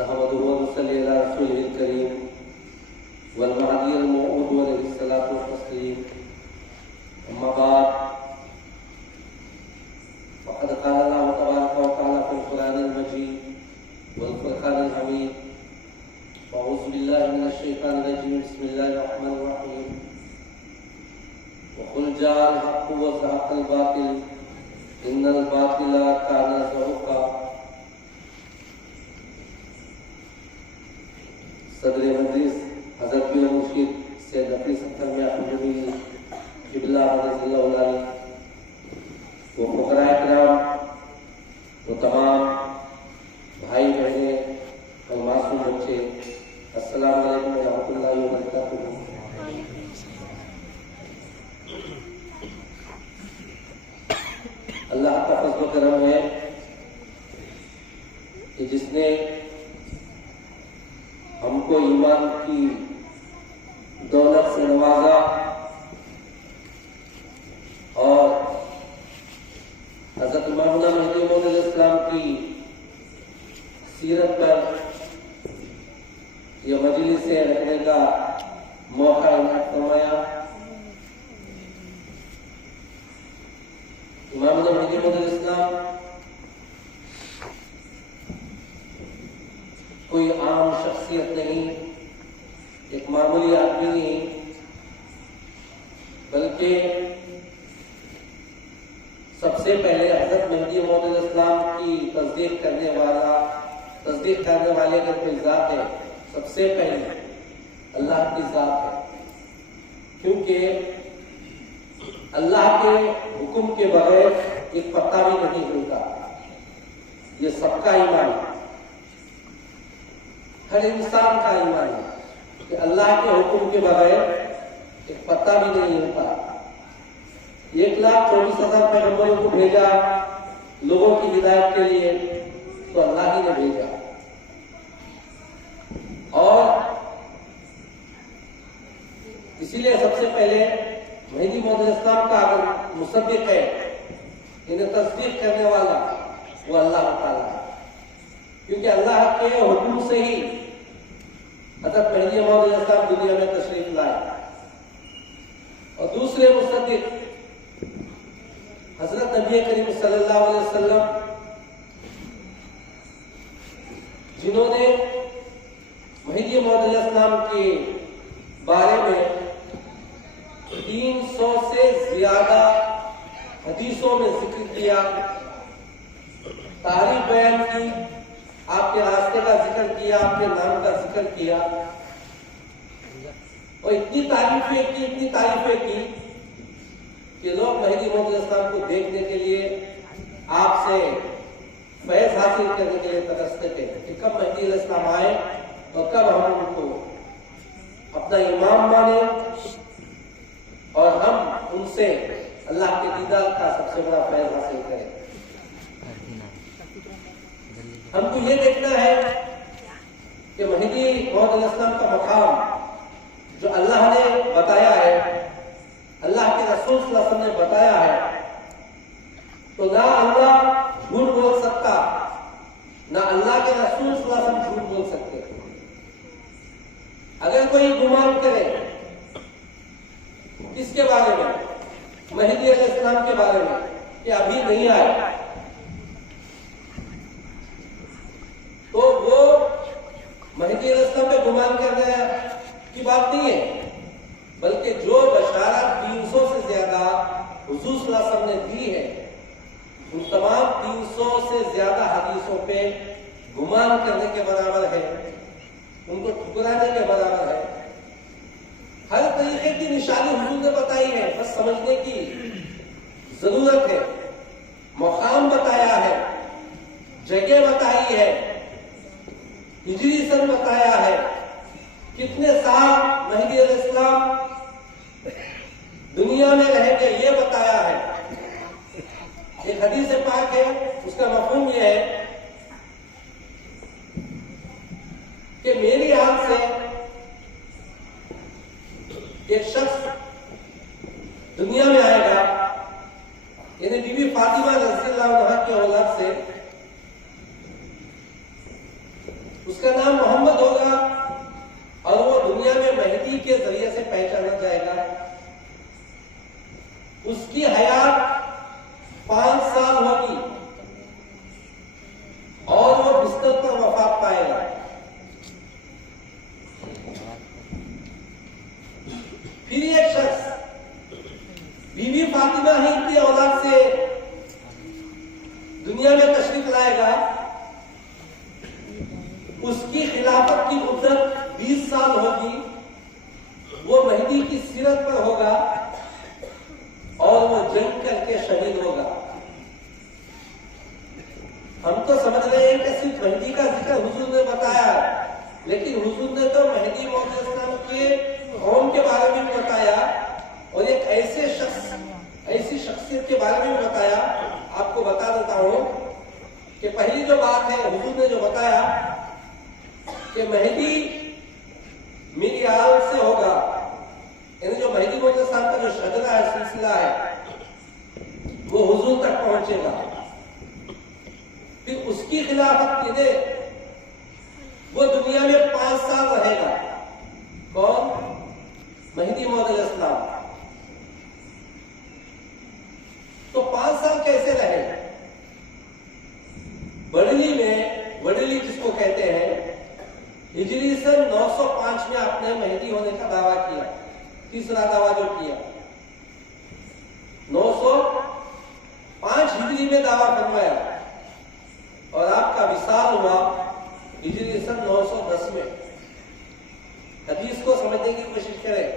نحمده ونصلي على رسوله الكريم والمهدي الموعود عليه الصلاة والتسليم. أما بعد فقد قال الله تبارك وتعالى في القرآن المجيد والفرقان الحميد: أعوذ بالله من الشيطان الرجيم، بسم الله الرحمن الرحيم. وقل جاء الحق وزهق الباطل إن الباطل كان زهوقا. صدر مجلس حضرت پیر مرشد سید حفیظ اختر میاں جمیل قبلہ رضی اللہ عنہ، وہ فقراء کرام، وہ تمام بھائی بہنیں اور معصوم بچے، السلام علیکم ورحمۃ اللہ وبرکاتہ. اللہ کا فضل و کرم ہے کہ جس نے ہم کو ایمان کی دولت سے نوازا اور حضرت امام مہدی موعود علیہ السلام کی سیرت پر یہ مجلسیں رکھنے کا موقع عنایت فرمایا. امام مہدی موعود علیہ السلام کوئی عام شخصیت نہیں، ایک معمولی آدمی نہیں، بلکہ سب سے پہلے حضرت مہدی موعود علیہ السلام کی تصدیق کرنے والے کا کوئی ذات ہے، سب سے پہلے اللہ کی ذات ہے. کیونکہ اللہ کے حکم کے بغیر ایک پتا بھی نہیں ہلتا. یہ سب کا ایمان ہے، ہر انسان کا ایمان ہے کہ اللہ کے حکم کے بغیر ایک پتا بھی نہیں ہلتا. 1,24,000 پیغمبروں کو بھیجا لوگوں کی ہدایت کے لیے، تو اللہ ہی نے بھیجا. اور اسی لیے سب سے پہلے مہدی موعود علیہ السلام کا اگر مصدق ہے، انہیں تصدیق کرنے والا، وہ اللہ تعالیٰ ہے. کیونکہ اللہ کے حکم سے ہی حضرت مہدی موعود علیہ السلام دنیا میں تشریف لائے. اور دوسرے مصدق حضرت نبی کریم صلی اللہ علیہ وسلم، جنہوں نے مہدی موعود علیہ السلام کے بارے میں 300 سے زیادہ حدیثوں میں ذکر کیا، تعریف بیان کی، آپ کے راستے کا ذکر کیا، آپ کے نام کا ذکر کیا، اور اتنی تعریفیں کی کہ لوگ مہدی موعود علیہ السلام کو دیکھنے کے لیے، آپ سے فیض حاصل کرنے کے لیے ترستے تھے کہ کب مہدی علیہ السلام آئے اور کب ہم ان کو اپنا امام مانے اور ہم ان سے اللہ کے دیدار کا سب سے بڑا فیض حاصل کریں. ہم کو یہ دیکھنا ہے کہ مہدی موعود علیہ السلام کا مقام جو اللہ نے بتایا ہے، اللہ کے رسول صلی اللہ علیہ وسلم نے بتایا ہے، تو نہ اللہ جھوٹ بول سکتا، نہ اللہ کے رسول صلی اللہ علیہ وسلم جھوٹ بول سکتے. اگر کوئی گمان کرے کس کے بارے میں؟ مہدی علیہ السلام کے بارے میں، کہ ابھی نہیں آئے، تو وہ مہدی علیہ السلام پہ گمان کرنے کی بات نہیں ہے، بلکہ جو بشارت 300 سے زیادہ حضور صلی اللہ علیہ وسلم نے دی ہے، ان تمام 300 سے زیادہ حدیثوں پہ گمان کرنے کے برابر ہے، ان کو ٹھکرانے کے برابر ہے. ہر طریقے کی نشانی حضور نے بتائی ہے، بس سمجھنے کی ضرورت ہے. مقام بتایا ہے، جگہ بتائی ہے، ہجری سن بتایا ہے، کتنے سال مہدی علیہ السلام دنیا میں رہیں گے یہ بتایا ہے. ایک حدیث پاک ہے، اس کا مفہوم یہ ہے کہ میری ہاتھ سے ایک شخص دنیا میں آئے گا، یعنی بی بی فاطمہ رضی اللہ عنہا کی اولاد سے، اس کا اس کی حیات 5 سال ہوگی اور وہ بستر پر وفات پائے گا. پھر ایک شخص بی بی فاطمہ ہی کی اولاد سے دنیا میں تشریف لائے گا. اس کی خلافت کی مدت 20 سال ہوگی. وہ مہدی کی سیرت پر ہوگا اور وہ جنگ کر کے شہید ہوگا. ہم تو سمجھ رہے ہیں کہ صرف مہدی کا ذکر حضور نے بتایا ہے، لیکن حضور نے تو مہدی موعود علیہ السلام کے قوم کے بارے میں بھی بتایا اور ایک ایسے شخص، ایسی شخصیت کے بارے میں بھی بتایا. آپ کو بتا دیتا ہوں کہ پہلی جو بات ہے حضور نے جو بتایا کہ مہدی میری آل سے ہوگا، یعنی جو مہدی موعود علیہ السلام کا جو شجرہ ہے، سلسلہ ہے، وہ حضور تک پہنچے گا. پھر اس کی خلافت کے لیے وہ دنیا میں 5 سال رہے گا. کون؟ مہدی موعود علیہ السلام. تو 5 سال کیسے رہے گا؟ بڑلی میں، وڈلی جس کو کہتے ہیں، ہجری سن 905 میں آپ نے مہدی ہونے کا دعویٰ کیا. تیسرا دعویٰ جو کیا 905 ہجری میں دعویٰ فرمایا اور آپ کا وصال ہوا ہجری سن 910 میں. حدیث کو سمجھنے کی کوشش کریں.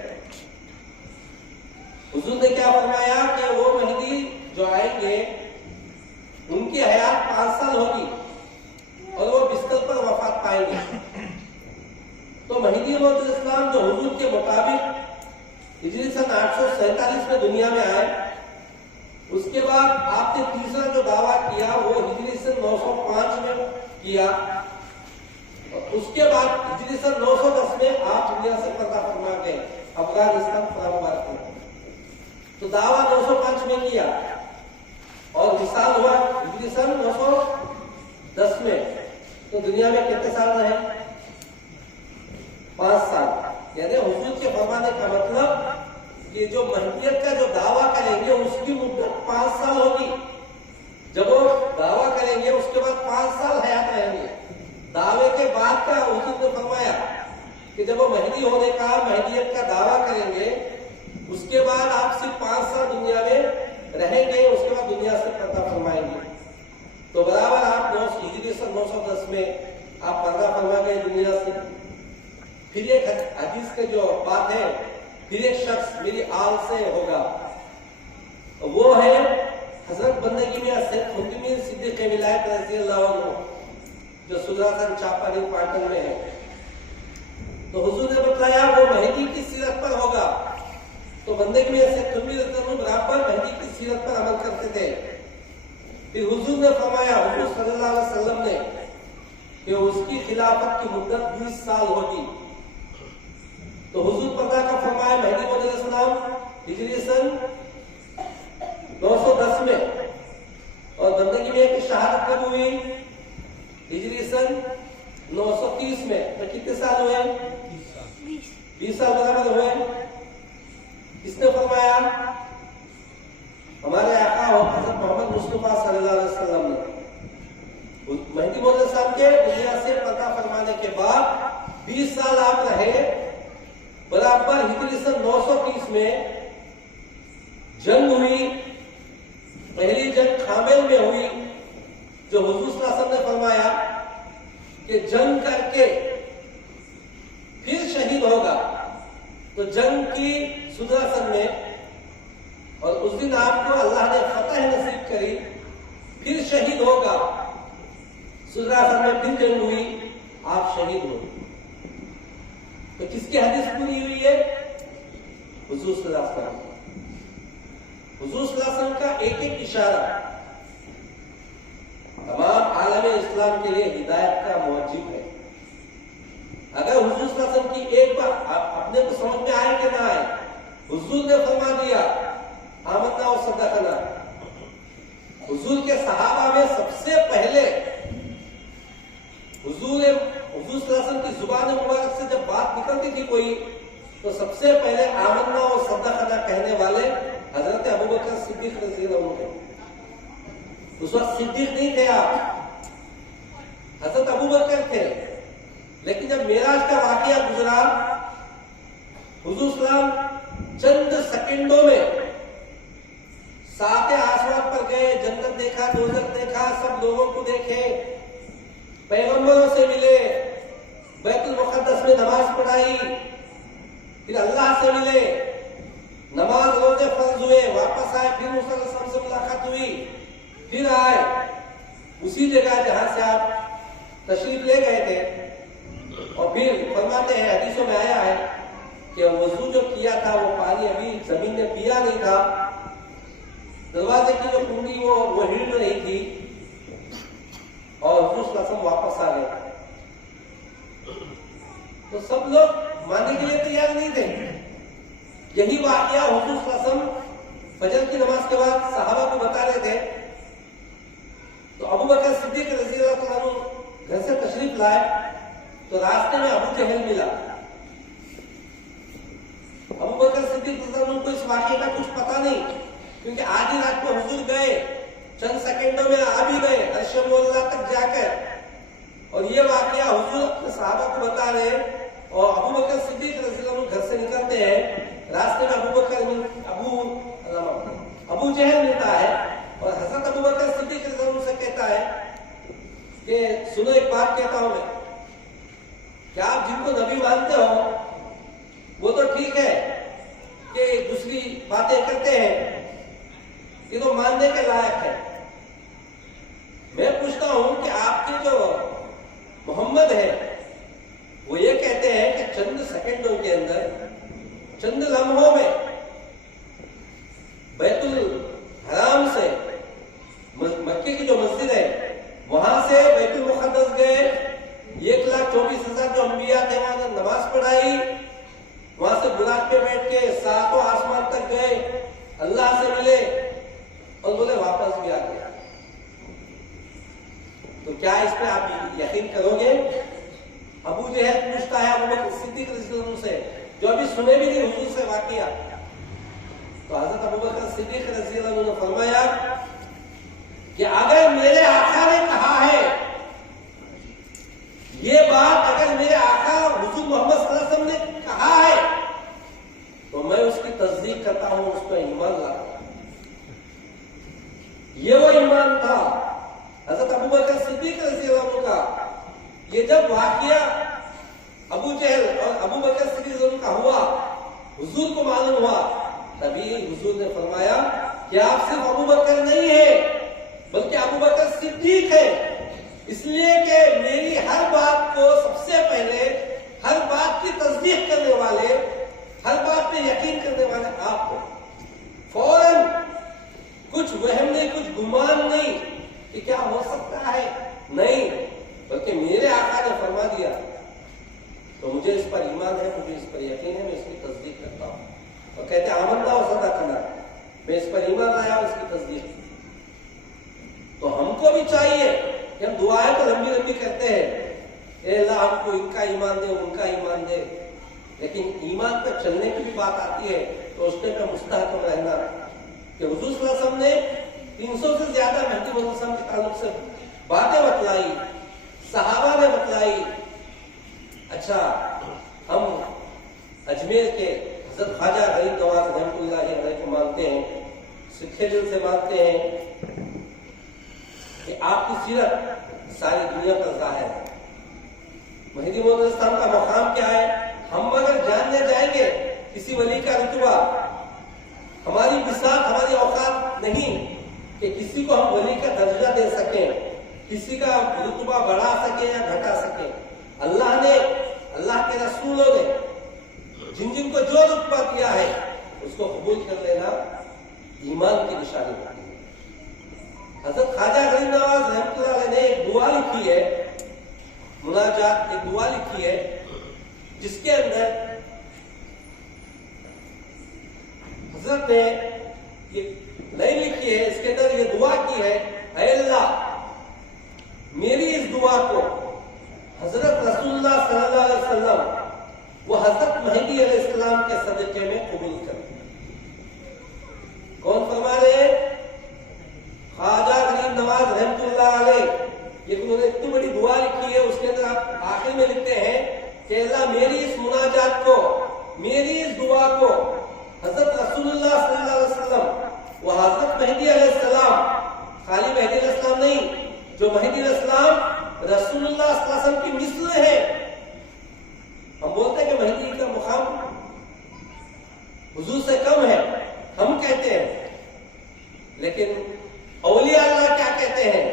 حضور نے کیا فرمایا کہ وہ مہدی جو آئیں گے ان کی حیات 5 سال ہوگی اور وہ بستر پر وفات پائیں گے. تو مہدی موعود علیہ السلام جو حضور کے مطابق ہجری سن 847 میں دنیا میں آئے، اس کے بعد آپ نے تیسرا جو دعویٰ کیا وہ ہجری سن 905 میں کیا، اور اس کے بعد ہجری سن 910 میں آپ دنیا سے پردہ فرما گئے افغانستان فرامباد میں. تو دعویٰ 905 میں کیا اور وصال ہوا ہجری سن 910 میں. تو دنیا میں کتنے سال رہے؟ 5 سال. یعنی حضور کے فرمانے کا مطلب کہ جو مہدیت کا جو دعویٰ کریں گے اس کی مدت 5 سال ہوگی. جب وہ دعویٰ کریں گے اس کے بعد 5 سال حیات رہیں گے. دعوے کے بعد کا حضور نے فرمایا کہ جب وہ مہدی ہونے کا، مہدیت کا دعویٰ کریں گے اس کے بعد آپ صرف 5 سال دنیا میں رہیں گے، اس کے بعد دنیا سے پردہ فرمائیں گے. تو برابر آپ ہجری سن 910 میں آپ پردہ فرما گئے دنیا سے. پھر ایک حدیث کے جو بات ہے، پھر ایک شخص میری آل سے ہوگا، وہ ہے حضرت بندگی میں سید خدیمی صدیق ولایت رضی اللہ عنہ جو سلاسن چاپانی پاٹن میں ہے. تو حضور نے بتایا وہ مہدی کی سیرت پر ہوگا. تو بندگی میں سید خدیمی رضی اللہ عنہ برابر مہدی کی سیرت پر عمل کرتے تھے. پھر حضور نے فرمایا، حضور صلی اللہ علیہ وسلم نے، کہ اس کی خلافت کی مدت 20 سال ہوگی. تو حضور پردہ کا فرمایا مہدی موعود علیہ السلام ہجری سن 910 میں، اور بندگی میں کی شہادت کب ہوئی؟ ہجری سن 930 میں. تو کتنے سال ہوئے؟ 20 سال برابر ہوئے. کس نے فرمایا؟ ہمارے آقا حضرت محمد مصطفیٰ صلی اللہ علیہ وسلم نے. مہدی موعود علیہ السلام کے دنیا سے پردہ فرمانے کے بعد 20 سال آپ رہے. برابر ہجری سن 930 میں جنگ ہوئی. پہلی جنگ خامل میں ہوئی، جو حضور صلی اللہ علیہ وسلم نے فرمایا کہ جنگ کر کے پھر شہید ہوگا. تو جنگ کی 17 سن میں، اور اس دن آپ کو اللہ نے فتح نصیب کری، پھر شہید ہوگا. 17 سن میں پھر جنگ ہوئی، آپ شہید ہوئے. تو کس کی حدیث پوری ہوئی ہے؟ حضور صلی اللہ علیہ وسلم. حضور صلی اللہ علیہ وسلم کا ایک ایک اشارہ تمام عالم اسلام کے لیے ہدایت کا موجب ہے. اگر حضور صلی اللہ علیہ وسلم کی ایک بات اپنے کو سمجھ میں آئے کہ نہ آئے، حضور نے فرما دیا آمنا و صدقنا. حضور کے صحابہ میں سب سے پہلے حضور صلی اللہ علیہ وسلم کی زبان مبارک سے جب بات نکلتی تھی کوئی، تو سب سے پہلے آمنا و صدقنا کہنے والے حضرت ابوبکر صدیق رضی اللہ عنہ کے. اس وقت صدیق نہیں تھے آپ, حضرت ابو بکر تھے. لیکن جب معراج کا واقعہ گزرا, حضور اسلام چند سیکنڈوں میں ساتھ آسمان پر گئے, جنت دیکھا, دوزخ دیکھا, سب لوگوں کو دیکھے, پیغمبروں سے ملے, بیت المقدس میں نماز پڑھائی, پھر اللہ سے ملے, نماز روزے فرض ہوئے, واپس آئے, پھر صلی اللہ علیہ وسلم سے ملاقات ہوئی, پھر آئے اسی جگہ جہاں سے آپ تشریف لے گئے تھے. اور پھر فرماتے ہیں, حدیثوں میں آیا ہے کہ وضو جو کیا تھا وہ پانی ابھی زمین نے پیا نہیں تھا, دروازے کی جو کنڈی وہ ہل رہی تھی, اور حضور صلی اللہ علیہ وسلم واپس آ گئے. تو سب لوگ ماننے کے لیے تیار نہیں تھے. یہی واقعہ حضور صلی اللہ علیہ وسلم فجر کی نماز کے بعد صحابہ کو بتا رہے تھے. تو ابو بکر صدیق رضی اللہ عنہ گھر سے تشریف لائے تو راستے میں ابو جہل ملا. ابو بکر صدیق رضی اللہ عنہ کو اس واقعے کا کچھ پتا نہیں, کیونکہ آدھی رات کو حضور گئے, چند سیکنڈوں میں آ بھی گئے عرش مولا تک جا کر, اور یہ واقعہ حضور اپنے صحابہ کو بتا رہے ہیں. اور ابو بکر صدیق رضی اللہ عنہ گھر سے نکلتے ہیں, راستے میں ابو جہل ملتا ہے, اور حضرت ابو بکر صدیق رضی اللہ عنہ سے کہتا ہے کہ سنو ایک بات کہتا ہوں میں, کہ آپ جن کو نبی مانتے ہو وہ تو ٹھیک ہے کہ دوسری باتیں کرتے ہیں, یہ تو ماننے کے لائق ہے. میں پوچھتا ہوں کہ آپ کے جو محمد ہے وہ یہ کہتے ہیں کہ چند سیکنڈوں کے اندر, چند لمحوں میں بیت الحرام سے مکے کی جو مسجد ہے وہاں سے بیت المقدس گئے, 1,24,000 جو انبیاء تھے وہاں نماز پڑھائی, وہاں سے براق پہ بیٹھ کے ساتوں آسمان تک گئے, اللہ سے ملے, اور بولے واپس بھی آ گیا. تو کیا اس پہ آپ یقین کرو گے؟ ابو جہل پوچھتا ہے ابو بکر صدیق رضی اللہ عنہ سے, جو ابھی سنے بھی نہیں حضور سے واقعہ. تو حضرت ابو بکر صدیق رضی اللہ عنہ نے فرمایا کہ اگر میرے آقا نے کہا ہے یہ بات, اگر میرے آقا حضور محمد صلی اللہ علیہ وسلم نے کہا ہے تو میں اس کی تصدیق کرتا ہوں, اس پہ ایمان لاتا ہوں. یہ وہ ایمان تھا حضرت ابو بکر صدیق رضی اللہ عنہ کا. یہ جب واقعہ ابو جہل اور ابو بکر صدیق رضی اللہ عنہ کا ہوا, حضور کو معلوم ہوا, تبھی حضور نے فرمایا کہ آپ صرف ابو بکر نہیں ہیں بلکہ ابو بکر صدیق ہے, اس لیے کہ میری ہر بات کو سب سے پہلے, ہر بات کی تصدیق کرنے والے, ہر بات پہ یقین کرنے والے آپ کو. فوراً کچھ وہم نہیں, کچھ گمان نہیں کہ کیا ہو سکتا ہے, نہیں, بلکہ میرے آقا نے فرما دیا تو مجھے اس پر ایمان ہے, مجھے اس پر یقین ہے, میں اس کی تصدیق کرتا ہوں. اور کہتے ہیں آمنا و صدقنا, میں اس پر ایمان لایا اور اس کی تصدیق. تو ہم کو بھی چاہیے کہ ہم دعائیں تو لمبی لمبی کرتے ہیں, اے اللہ ہم کو ان کا ایمان دے, ان کا ایمان دے, لیکن ایمان پہ چلنے کی بھی بات آتی ہے تو اس پہ مستحکم رہنا. کہ حضور صلی اللہ علیہ وسلم نے 300 سے زیادہ مہدی موعود وسلم کے تعلق سے باتیں بتلائی, صحابہ نے بتلائی. اچھا, ہم اجمیر کے حضرت خواجہ غریب نواز رحمۃ اللہ علیہ کو مانتے ہیں, سکھے دل سے مانتے ہیں کہ آپ کی سیرت ساری دنیا پر ظاہر ہے. مہدی موعود اسلام کا مقام کیا ہے؟ ہم اگر جاننے جائیں گے کسی ولی کا رتبہ, ہماری بساط, ہماری اوقات نہیں کہ کسی کو ہم ولی کا درجہ دے سکیں, کسی کا رتبہ بڑھا سکیں یا گھٹا سکیں. اللہ نے, اللہ کے رسولوں نے جن جن کو جو رتبہ دیا ہے اس کو قبول کر لینا ایمان کی نشانی ہے. حضرت خواجہ غریب نواز رحمۃ اللہ علیہ نے ایک دعا لکھی ہے, مناجات, ایک دعا لکھی ہے جس کے اندر حضرت نے یہ نہیں لکھی ہے, اس کے اندر یہ دعا کی ہے, اے اللہ میری اس دعا کو حضرت رسول اللہ صلی اللہ علیہ وسلم وہ حضرت مہدی علیہ السلام کے صدقے میں قبول کر. کون فرما رہے ہیں؟ مہدی علیہ السلام خالی مہدی علیہ السلام نہیں، جو مہدی علیہ السلام رسول اللہ صلی اللہ علیہ وسلم کی مثل ہے. ہم بولتے ہیں کہ مہدی کا مقام حضور سے کم ہے، ہم کہتے ہیں، لیکن اولیاء اللہ کیا کہتے ہیں؟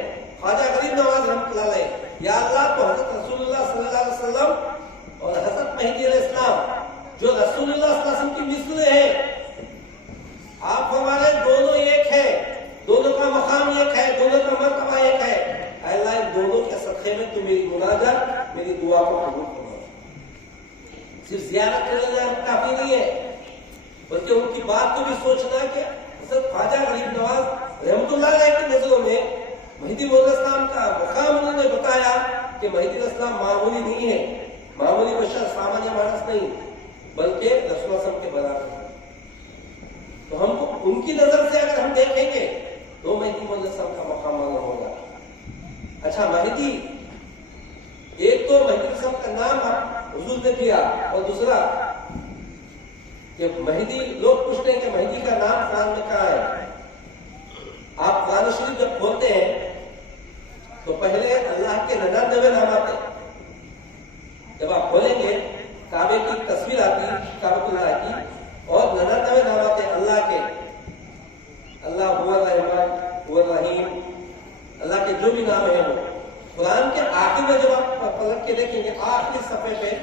خواجہ غریب نواز رحمۃ اللہ علیہ، یا اللہ تو حضرت رسول اللہ صلی اللہ علیہ وسلم اور حضرت مہدی علیہ السلام جو رسول اللہ صلی اللہ علیہ وسلم کی مثل ہے، آپ ہمارے دونوں ایک ہے، دونوں کا مقام ایک ہے، دونوں کا مرتبہ ایک ہے. اے اللہ ان دونوں کے صدقے میں تو میری مناجات، میری دعا کو قبول کرنا. صرف زیارت کرنا کافی نہیں ہے، بلکہ ان کی بات کو بھی سوچنا کہ حضرت خواجہ غریب نواز رحمۃ اللہ علیہ کی نظروں میں مہدی موعود الاسلام کا مقام انہوں نے بتایا کہ مہدی الاسلام معمولی نہیں ہے، معمولی بشر، سامانیہ مانس نہیں، بلکہ رسول اللہ صلی اللہ علیہ وسلم کے برابر ہے. تو ہم کو ان کی نظر سے اگر ہم دیکھیں گے تو مہدی موعود الاسلام کا مقام معلوم ہوگا. اچھا، مہدی، ایک تو مہدی الاسلام کا نام حضور نے دیا، اور دوسرا کہ مہدی، لوگ پوچھتے ہیں کہ مہدی کا نام قرآن میں کہاں ہے. آپ قرآن شریف جب کھولتے ہیں تو پہلے اللہ کے 99 نام آتے ہیں. جب آپ کھولیں گے کعبے کی تصویر آتی، کعبۃ اللہ کی، اور 99 نام آتے ہیں اللہ کے. اللہ هو الرحمن هو الرحیم، اللہ کے جو بھی نام ہیں وہ قرآن کے آخر میں جب آپ پلٹ کے دیکھیں گے آخری صفحے پہ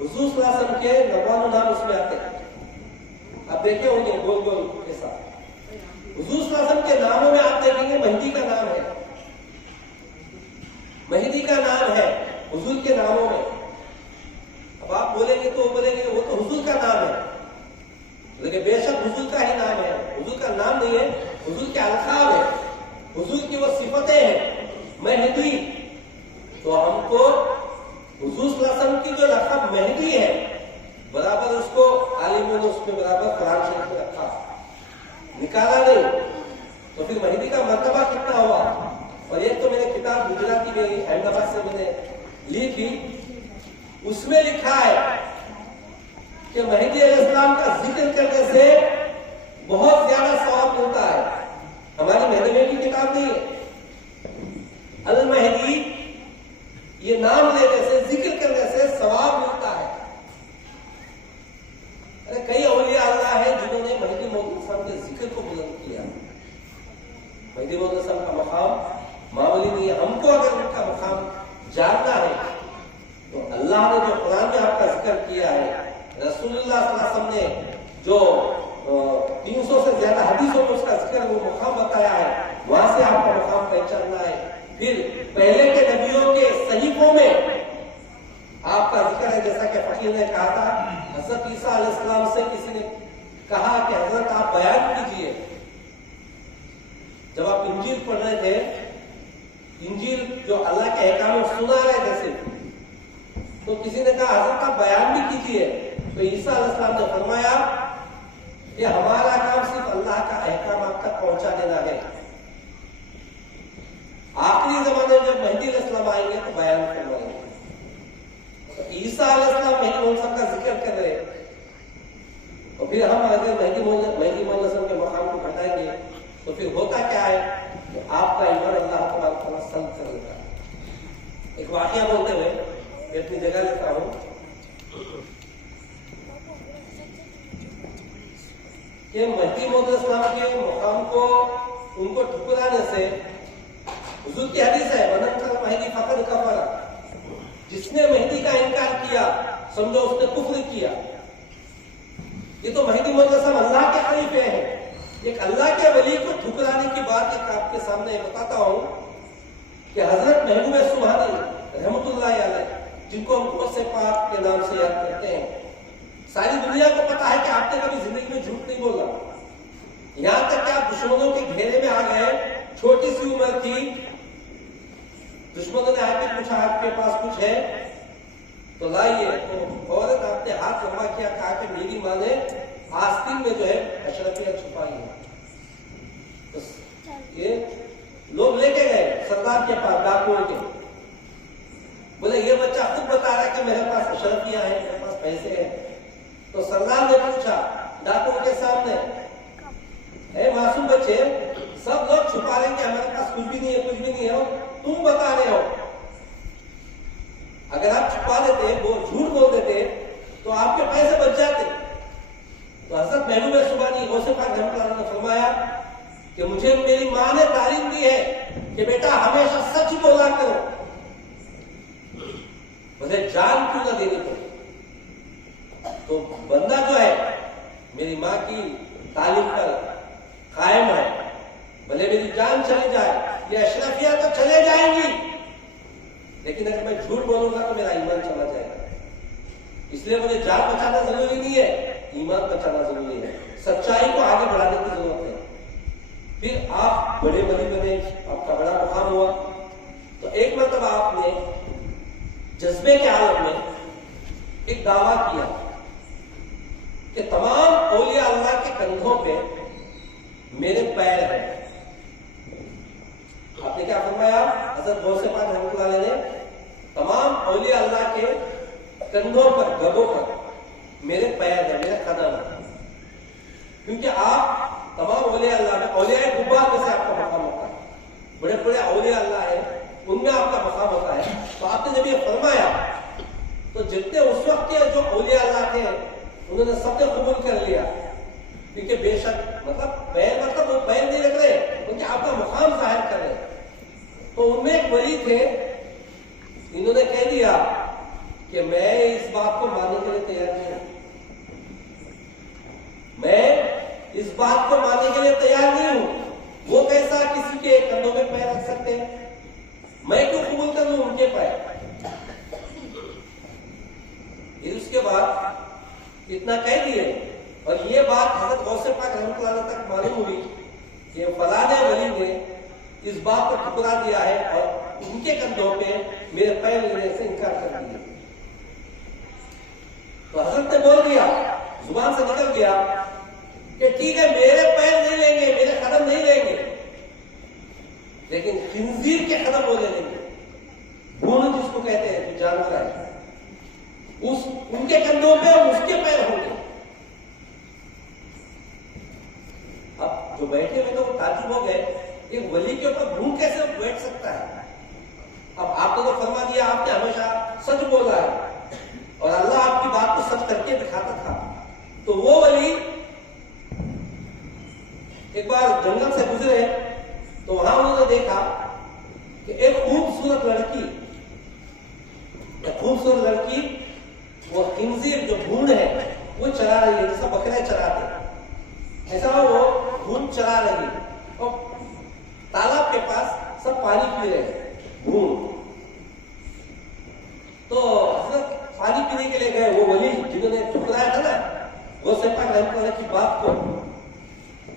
حضور صلی اللہ علیہ وسلم کے 99 نام اس میں آتے ہیں. آپ دیکھے ہوں گے گول گول کے ساتھ حضور صلی اللہ علیہ وسلم کے ناموں میں آپ دیکھیں گے مہدی کا نام ہے، مہدی کا نام ہے حضور کے ناموں میں. اب آپ بولیں گے تو بولیں گے وہ تو حضور کا نام ہے، لیکن بے شک حضور کا ہی نام ہے، حضور کا نام نہیں ہے، حضور کے القاب ہے، حضور کی وہ صفتیں ہیں. مہدی، تو ہم کو حضور صلی اللہ علیہ وسلم کی جو لقب مہدی ہے برابر اس کو عالموں نے اس میں برابر قرآن شریف میں رکھا، نکالا نہیں. تو پھر مہدی کا مرتبہ کتنا ہوا؟ اور ایک تو میں نے کتاب گجراتی میں احمد آباد سے میں نے لی تھی، اس میں لکھا ہے کہ مہدی علیہ السلام کا ذکر کرنے سے بہت زیادہ ثواب ملتا ہے. ہماری مہدوی کی کتاب نہیں ہے. المہدی، یہ نام لینے سے، ذکر کرنے سے ثواب ملتا ہے. کئی اولیاء اللہ ہیں جنہوں نے مہدی موعود الاسلام کے ذکر کو بلند کیا. مہدی موعود الاسلام کا مقام معمولی نہیں ہے. ہم کو اگر ان کا مقام جاننا ہے تو اللہ نے جو قرآن میں آپ کا ذکر کیا ہے، رسول اللہ صلی اللہ علیہ وسلم نے جو 300 سے زیادہ حدیثوں میں اس کا ذکر، وہ مقام بتایا ہے، وہاں سے آپ کا مقام پہچاننا ہے. پھر پہلے کے نبیوں کے صحیفوں میں آپ کا ذکر ہے. جیسا کہ فقیر نے کہا تھا، حضرت عیسیٰ علیہ السلام سے کسی نے کہا کہ حضرت آپ بیان کیجئے. جب آپ انجیل پڑھ رہے تھے، انجیل جو اللہ کے احکام سنا رہے تھے صرف، تو کسی نے کہا حضرت آپ بیان بھی کیجئے. تو عیسیٰ علیہ السلام نے فرمایا کہ ہمارا کام صرف اللہ کا احکام آپ تک پہنچا دینا ہے. آخری زمانے میں جب مہدی علیہ السلام آئیں گے تو بیان کروائیں گے. تو عیسیٰ علیہ السلام مہدی موعود الاسلام کا ذکر کر رہے، اور پھر ہم اگر مہدی موعود الاسلام کے مقام کو گھٹائیں گے تو پھر ہوتا کیا ہے کہ آپ کا ایمان اللہ تبارک و تعالیٰ سلب کر لیتا ہے. ایک واقعہ بولتے ہوئے میں اپنی جگہ لیتا ہوں کہ مہدی موعود الاسلام کے مقام کو، ان کو ٹھکرانے سے، حضور کی حدیث ہے وَنَنْكَرَ مہدی فقد کفر، جس نے مہدی کا انکار کیا سمجھو اس نے کفر کیا. یہ تو مہدی موعود الاسلام اللہ کے خلیفے ہیں. ایک اللہ کے ولی کو ٹھکرانے کی بات ایک آپ کے سامنے بتاتا ہوں کہ حضرت محبوب سبحانی رحمۃ اللہ علیہ، جن کو ہم قوت پاک کے نام سے یاد کرتے ہیں، ساری دنیا کو پتا ہے کہ آپ نے کبھی زندگی میں جھوٹ نہیں بولا. یہاں تک کہ آپ دشمنوں کے گھیرے میں آ گئے، چھوٹی سی عمر تھی، دشمنوں نے آ کے پوچھا آپ کے پاس کچھ ہے تو لائیے، تو عورت آپ نے ہاتھ لمبا کیا، کہا کہ میری ماں نے آستین میں جو ہے اشرفیاں چھپائی ہیں. یہ لوگ لے کے گئے سردار کے پاس، ڈاکوؤں کے، بولے یہ بچہ خود بتا رہا ہے کہ میرے پاس اشرفیاں ہیں، میرے پاس پیسے ہیں. تو سردار نے پوچھا ڈاکوؤں کے سامنے اے معصوم بچے، سب لوگ چھپا رہے ہیں کہ ہمارے پاس کچھ بھی نہیں ہے، کچھ بھی نہیں ہے، تم بتا رہے ہو۔ اگر آپ چھپا دیتے، وہ جھوٹ بول دیتے تو آپ کے پیسے بچ جاتے۔ تو حضرت محبوب سبحانی غوث پاک رحمۃ اللہ نے فرمایا کہ مجھے میری ماں نے تعلیم دی ہے کہ بیٹا ہمیشہ سچ بولا کرو، مجھے جان کیوں نہ دینی پڑے۔ تو بندہ جو ہے میری ماں کی تعلیم پر قائم ہے، بھلے میری جان چلی جائے، یہ اشرفیہ تو چلے جائیں گی، لیکن اگر میں جھوٹ بولوں گا تو میرا ایمان چلا جائے گا۔ اس لیے مجھے جان بچانا ضروری نہیں ہے، ایمان بچانا ضروری ہے، سچائی کو آگے بڑھانے کی ضرورت ہے۔ پھر آپ بڑے ولی بنے، آپ کا بڑا مقام ہوا، تو ایک مرتبہ آپ نے جذبے کے عالم میں ایک دعویٰ کیا کہ تمام اولیاء اللہ کے کندھوں پہ میرے پیر ہیں۔ آپ نے کیا فرمایا؟ حضرت غوث پاک رحمۃ اللہ علیہ نے تمام اولیاء اللہ کے کندھوں پر، گدوں پر میرے پیر ہیں، میرے قدم ہیں، کیونکہ آپ تمام اولیاء اللہ میں، اولیاء کبار میں سے آپ کا مقام ہوتا ہے، بڑے بڑے اولیاء اللہ ہیں ان میں آپ کا مقام ہوتا ہے۔ تو آپ نے جب یہ فرمایا تو جتنے اس وقت کے جو اولیاء اللہ تھے انہوں نے سب نے قبول کر لیا، کیونکہ بے شک مطلب وہ پیر نہیں رکھ رہے، کیونکہ آپ کا مقام ظاہر کر رہے۔ تو ان میں ایک ولی تھے، انہوں نے کہہ دیا کہ میں اس بات کو ماننے کے لیے تیار نہیں ہوں، میں اس بات کو ماننے کے لیے تیار نہیں ہوں، وہ کیسا کسی کے کندھوں میں پیر رکھ سکتے ہیں، میں کیوں قبول کر لوں ان کے پیر۔ پھر اس کے بعد اتنا کہہ دیے، اور یہ بات حضرت غوث پاک رحمۃ اللہ علیہ تک معلوم ہوئی کہ فلاں ولی نے اس بات کو ٹھکرا دیا ہے اور ان کے کندھوں پہ میرے پیر لینے سے انکار کر دیا۔ تو حضرت نے بول دیا، زبان سے نکل گیا کہ ٹھیک ہے میرے پیر نہیں لیں گے، میرے قدم نہیں لیں گے، لیکن خنزیر کے قدم وہ لے لیں گے، بھون جس کو کہتے ہیں جو جانور ہے، ان کے کندھوں پہ اور اس کے پیر ہوں گے۔ اب جو بیٹھے ہوئے تو وہ تعجب ہو گئے، ایک ولی کے اوپر بھون کیسے بیٹھ سکتا ہے؟ اب آپ نے تو فرما دیا، آپ نے ہمیشہ سچ بولا ہے اور اللہ آپ کی بات کو سچ کر کے دکھاتا تھا۔ تو وہ ولی ایک بار جنگل سے گزرے تو وہاں انہوں نے دیکھا کہ ایک خوبصورت لڑکی وہ خنزیر جو بھون ہے وہ چلا رہی ہے، جیسا بکرے چراتے ایسا وہ بھون چلا رہی ہے، اور تالاب کے پاس سب پانی پی رہے ہیں بھون۔ تو حضرت پانی پینے کے لیے گئے، وہ ولی جنہوں نے ٹھکرایا تھا نا غوث پاک رحمۃ اللہ کی بات کو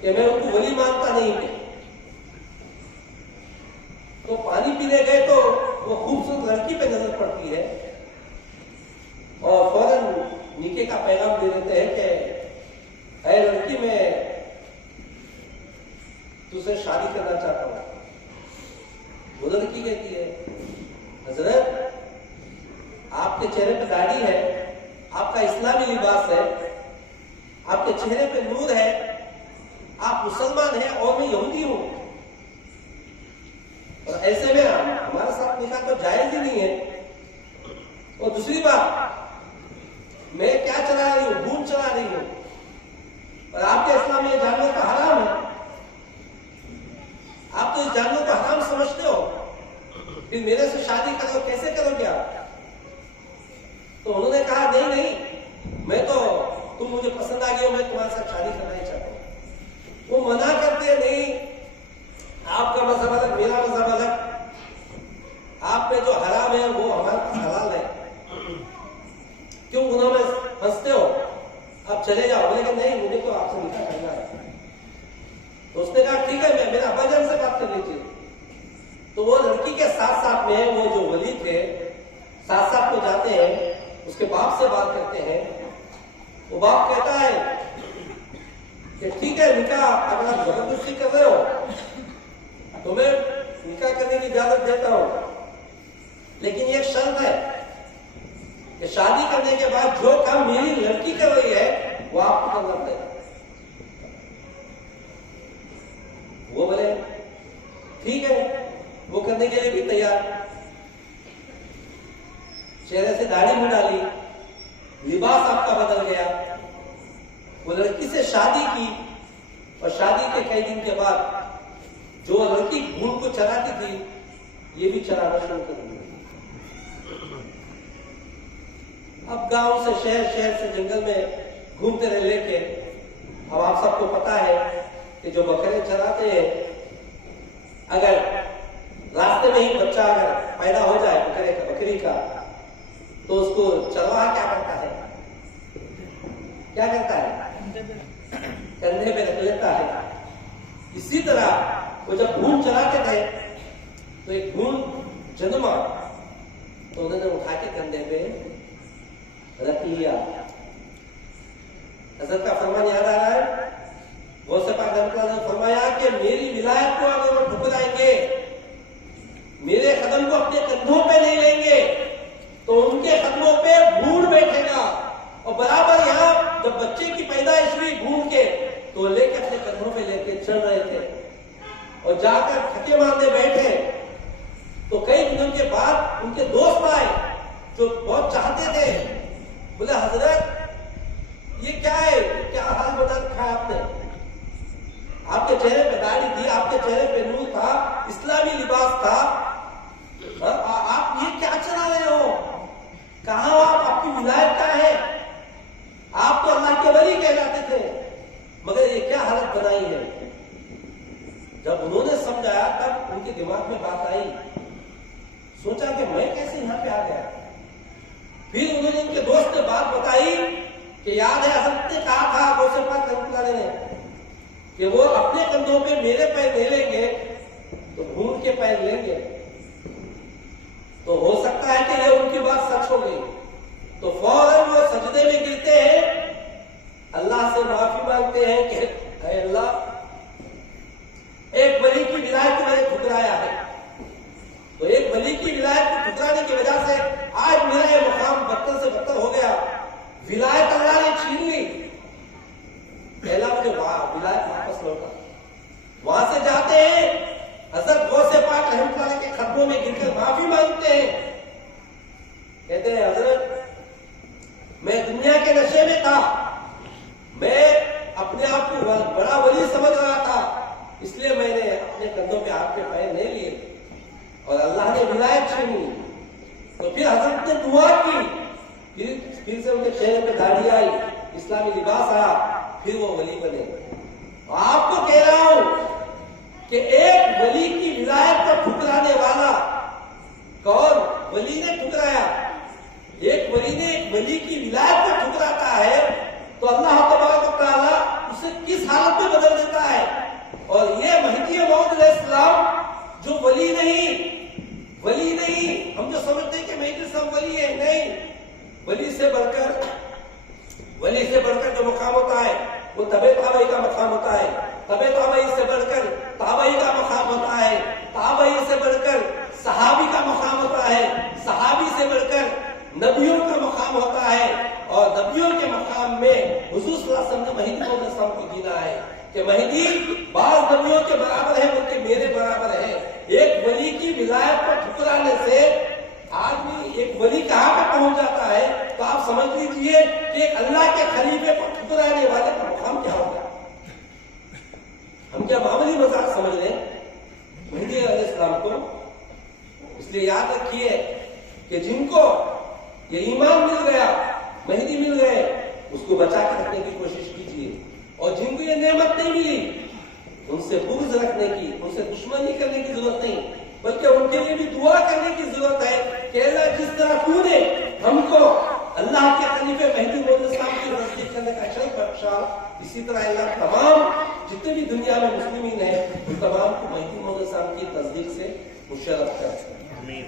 کہ میں ان کو ولی مانتا نہیں تھا، تو پانی پینے گئے تو وہ خوبصورت لڑکی پہ نظر پڑتی ہے اور فوراً نکاح کا پیغام دے دیتے ہیں کہ اے لڑکی میں تجھ سے شادی کرنا چاہتا ہوں۔ وہ لڑکی کہتی ہے حضرت آپ کے چہرے پہ داڑھی ہے، آپ کا اسلامی لباس ہے، آپ کے چہرے پہ نور ہے، آپ مسلمان ہیں اور میں یہودی ہوں، اور ایسے میں ہمارے ساتھ نکاح تو جائز ہی نہیں ہے، اور دوسری بات میں کیا چلا رہی ہوں، بھون چلا رہی ہوں، اور آپ کے اسلام میں یہ جانور کا حرام ہے، آپ تو اس جانور کو حرام سمجھتے ہو، پھر میرے سے شادی کرو، کیسے کرو گے آپ؟ تو انہوں نے کہا نہیں میں تو تم مجھے پسند آ گئی ہو، میں تمہارے ساتھ شادی کرنا ہی چاہتا ہوں۔ وہ منع کرتے نہیں، آپ کا مذہب الگ، میرا مذہب الگ، آپ میں جو حرام ہے وہ ہمارے پاس حلال ہے، کیوں گناہ میں پھنستے ہو، آپ چلے جاؤ۔ بولے کہ نہیں مجھے تو آپ سے نکاح کرنا ہے۔ تو اس نے کہا ٹھیک ہے میں میرے ابا جان سے بات کر لیجیے۔ تو وہ لڑکی کے ساتھ ساتھ میں وہ جو ولی تھے ساتھ ساتھ میں جاتے ہیں، اس کے باپ سے بات کرتے ہیں۔ وہ باپ کہتا ہے کہ ٹھیک ہے نکاح اگر آپ زبردستی کر رہے ہو تو میں نکاح کرنے کی اجازت دیتا ہوں، لیکن یہ شرط ہے کہ شادی کرنے کے بعد جو کام میری لڑکی کر رہی ہے وہ آپ کو کرنا پڑے گا۔ ٹھیک ہے، وہ کرنے کے لیے بھی تیار، چہرے سے داڑھی بھی ڈالی، لباس آپ کا بدل گیا، وہ لڑکی سے شادی کی، اور شادی کے کئی دن کے بعد جو لڑکی بھوڑ کو چراتی تھی یہ بھی چرانا شروع کر دی۔ اب گاؤں سے شہر، شہر سے جنگل میں گھومتے رہے لے کے۔ اب آپ سب کو پتا ہے کہ جو بکرے چراتے ہیں، اگر راستے میں ہی بچہ اگر پیدا ہو جائے بکرے کا، بکری کا، تو اس کو چرواہا کیا کرتا ہے؟ کیا کرتا ہے؟ کندھے پہ رکھ لیتا ہے۔ اسی طرح وہ جب بھون چلاتے تھے تو ایک بھون جنما تو انہوں نے اٹھا کے کندھے پہ رکھ لیا۔ حضرت کا فرمان یاد آ رہا ہے، غوث پاک رحمۃ اللہ نے فرمایا کہ میری ولایت کو اگر وہ ٹھکرائیں گے، میرے قدم کو اپنے کندھوں پہ نہیں لیں گے، تو ان کے قدموں پہ بھوڑ بیٹھے گا۔ اور برابر یہاں جب بچے کی پیدائش ہوئی بھوڑ کے، تو لے کے اپنے کندھوں پہ لے کے چل رہے تھے، اور جا کر تھکے مارنے بیٹھے تو کئی دنوں کے بعد ان کے دوست آئے جو بہت چاہتے تھے، بولے حضرت یہ کیا ہے، کیا حال بنا رکھا ہے آپ نے؟ آپ کے چہرے پہ داڑھی تھی، آپ کے چہرے پہ نور تھا، اسلامی لباس تھا، آپ یہ کیا چلا رہے ہو؟ کہاں ہو آپ کی ولایت کہاں ہے؟ آپ تو اللہ کے ولی کہلاتے تھے، مگر یہ کیا حالت بنائی ہے؟ جب انہوں نے سمجھایا تب ان کے دماغ میں بات آئی، سوچا کہ میں کیسے یہاں پہ آ گیا۔ پھر انہوں نے ان کے دوست نے بات بتائی کہ یاد ہے حضرت نے کہا تھا غوث پاک رحمۃ اللہ نے کہ وہ اپنے کندھوں پہ میرے پیر نہیں لیں گے تو بھون کے پیر لیں گے۔ تو ہو سکتا ہے کہ یہ ان کی بات سچ ہو گئی، تو فوراً وہ سجدے میں گرتے ہیں، اللہ سے معافی مانگتے ہیں کہ اے اللہ، ایک ولی کی ولایت کو میں نے ٹھکرایا ہے، تو ایک ولی کی ولایت کو ٹھکرانے کی وجہ سے آج میرا یہ مقام بدتر سے بدتر ہو گیا، ولایت اللہ نے چھین لی۔ پہلا مجھے ولایت واپس لوٹا۔ وہاں سے جاتے ہیں، حضرت غوث پاک رحمۃ اللہ کے قدموں میں گر کر معافی مانگتے ہیں، کہتے ہیں حضرت میں دنیا کے نشے میں تھا، میں اپنے آپ کو بڑا ولی سمجھ رہا تھا، اس لیے میں نے اپنے کندھوں پہ آپ کے پیر نہیں لیے اور اللہ نے ولایت چھینی۔ تو پھر حضرت نے دعا کی، پھر سے ان کے چہرے پہ داڑھی آئی، اسلامی لباس آیا، پھر وہ ولی بنے۔ آپ کو کہہ رہا ہوں کہ ایک ولی کی ولایت کو ٹھکرانے والا کون؟ ولی نے ٹھکرایا۔ ایک ولی نے ایک ولی کی ولایت کو ٹھکراتا ہے تو اللہ تبارک و تعالیٰ اسے کس حالت میں بدل دیتا ہے۔ اور یہ مہدی موعود علیہ السلام جو ولی نہیں، ہم جو سمجھتے ہیں کہ مہدی صاحب ولی ہے، نہیں، ولی سے بڑھ کر جو مقام ہوتا ہے وہ تبع تابعی کا مقام ہوتا ہے، تبع تابعی سے بڑھ کر تابعی کا مقام ہوتا ہے، تابعی سے بڑھ کر صحابی کا مقام ہوتا ہے، صحابی سے بڑھ کر نبیوں کا مقام ہوتا ہے، اور نبیوں کے مقام میں حضور صلی اللہ علیہ وسلم نے مہدی موعود علیہ السلام کو گنا ہے کہ مہدی بعض نبیوں کے برابر ہے بلکہ میرے برابر ہے۔ ایک ولی کی ولایت کو ٹھکرانے سے آدمی ایک ولی کہاں پہ پہنچ جاتا ہے، تو آپ سمجھ لیجئے کہ ایک اللہ کے خلیفے کو ٹھکرانے والے کا مقام کیا ہوگا۔ ہم کیا معمولی مذاق سمجھ رہے ہیں مہدی علیہ السلام کو؟ اس لیے یاد رکھیے کہ جن کو یہ ایمان مل گیا، مہدی مل گئے، اس کو بچا کے رکھنے کی کوشش کیجیے، اور جن کو یہ نعمت نہیں ملی ان سے بغض رکھنے کی، ان سے دشمنی کرنے کی ضرورت نہیں، بلکہ ان کے لیے بھی دعا کرنے کی ضرورت ہے کہ اللہ جس طرح تو نے ہم کو اللہ کے خلیفے مہدی موعود علیہ السلام کی تصدیق کرنے کا شرف بخشا، اسی طرح اللہ تمام جتنے بھی دنیا میں مسلمین ہیں ان تمام کو مہدی موعود علیہ السلام کی تصدیق سے مشرف کرے،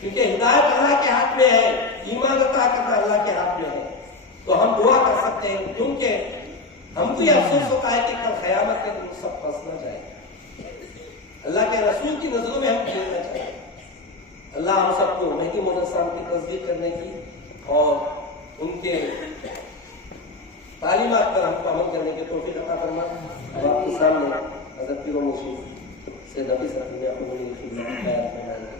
کیونکہ ہدایت اللہ کے ہاتھ میں ہے، ایمان عطا کرنا اللہ کے ہاتھ میں ہے۔ تو ہم دعا کر سکتے ہیں، کیونکہ ہم کو یہ افسوس ہوتا ہے کہ کل قیامت کے دن سب پھنس نہ جائے، اللہ کے رسول کی نظروں میں ہم کھیلنا چاہیے۔ اللہ ہم سب کو مہدی موعود علیہ السلام کی تصدیق کرنے کی اور ان کے تعلیمات پر ہم کو عمل کرنے کے توفیق عطا فرمائے۔ اب آپ کے سامنے حضرت پیر و مرشد سے نبی صلی اللہ علیہ وسلم نے خیال فرمایا.